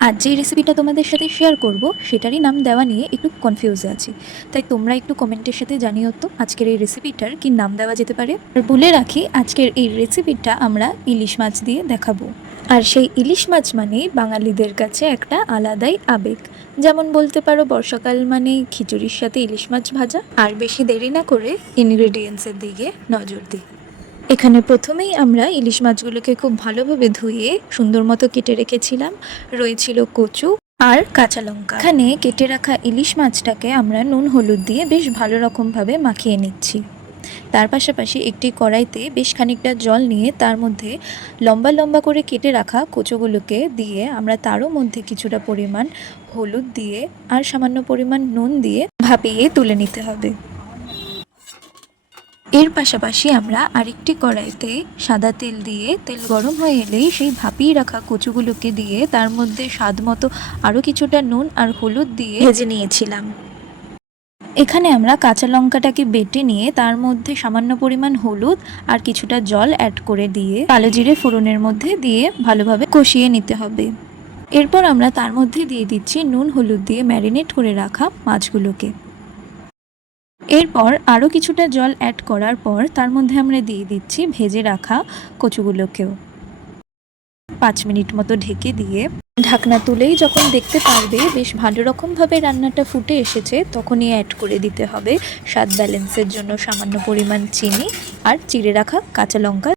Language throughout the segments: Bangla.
আজ যে রেসিপিটা তোমাদের সাথে শেয়ার করব সেটারই নাম দেওয়া নিয়ে একটু কনফিউজে আছি, তাই তোমরা একটু কমেন্টের সাথে জানিও তো আজকের এই রেসিপিটার কি নাম দেওয়া যেতে পারে। আর বলে রাখি, আজকের এই রেসিপিটা আমরা ইলিশ মাছ দিয়ে দেখাবো। আর সেই ইলিশ মাছ মানেই বাঙালিদের কাছে একটা আলাদাই আবেগ। যেমন বলতে পারো বর্ষাকাল মানে খিচুড়ির সাথে ইলিশ মাছ ভাজা। আর বেশি দেরি না করে ইনগ্রেডিয়েন্টসের দিকে নজর দিই। এখানে প্রথমেই আমরা ইলিশ মাছগুলোকে খুব ভালোভাবে ধুয়ে সুন্দর মতো কেটে রেখেছিলাম। রয়েছিল কচু আর কাঁচা লঙ্কা। এখানে কেটে রাখা ইলিশ মাছটাকে আমরা নুন হলুদ দিয়ে বেশ ভালো রকমভাবে মাখিয়ে নিচ্ছি। তার পাশাপাশি একটি কড়াইতে বেশ খানিকটা জল নিয়ে তার মধ্যে লম্বা লম্বা করে কেটে রাখা কচুগুলোকে দিয়ে আমরা তারও মধ্যে কিছুটা পরিমাণ হলুদ দিয়ে আর সামান্য পরিমাণ নুন দিয়ে ভাপিয়ে তুলে নিতে হবে। এর পাশাপাশি আমরা আরেকটি কড়াইতে সাদা তেল দিয়ে তেল গরম হয়ে এলেই সেই ভাপিয়ে রাখা কচুগুলোকে দিয়ে তার মধ্যে স্বাদ মতো আরও কিছুটা নুন আর হলুদ দিয়ে ভেজে নিয়েছিলাম। এখানে আমরা কাঁচা লঙ্কাটাকে বেটে নিয়ে তার মধ্যে সামান্য পরিমাণ হলুদ আর কিছুটা জল অ্যাড করে দিয়ে কালো জিরে ফোড়নের মধ্যে দিয়ে ভালোভাবে কষিয়ে নিতে হবে। এরপর আমরা তার মধ্যে দিয়ে দিচ্ছি নুন হলুদ দিয়ে ম্যারিনেট করে রাখা মাছগুলোকে। এরপর আরও কিছুটা জল অ্যাড করার পর তার মধ্যে আমরা দিয়ে দিচ্ছি ভেজে রাখা কচুগুলোকেও। 5 মিনিট মতো ঢেকে দিয়ে ঢাকনা তুলেই যখন দেখতে পারবে বেশ ভালো রকমভাবে রান্নাটা ফুটে এসেছে, তখনই অ্যাড করে দিতে হবে স্বাদ ব্যালেন্সের জন্য সামান্য পরিমাণ চিনি আর চিড়ে রাখা কাঁচা লঙ্কা।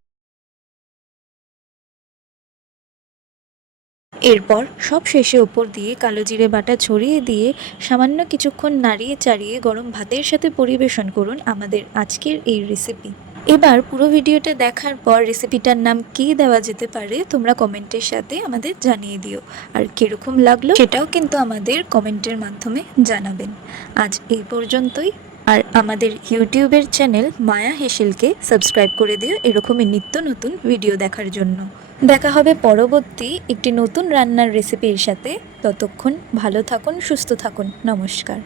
এরপর সব শেষে ওপর দিয়ে কালো জিরে বাটা ছড়িয়ে দিয়ে সামান্য কিছুক্ষণ নাড়িয়ে চাড়িয়ে গরম ভাতের সাথে পরিবেশন করুন আমাদের আজকের এই রেসিপি। এবার পুরো ভিডিওটা দেখার পর রেসিপিটার নাম কী দেওয়া যেতে পারে তোমরা কমেন্টের সাথে আমাদের জানিয়ে দিও, আর কীরকম লাগলো সেটাও কিন্তু আমাদের কমেন্টের মাধ্যমে জানাবেন। আজ এই পর্যন্তই। আর আমাদের ইউটিউবের চ্যানেল মায়া হেসেলকে সাবস্ক্রাইব করে দিও এরকমই নিত্য নতুন ভিডিও দেখার জন্য। দেখা হবে পরবর্তী একটি নতুন রান্নার রেসিপির সাথে। ততক্ষণ ভালো থাকুন, সুস্থ থাকুন। নমস্কার।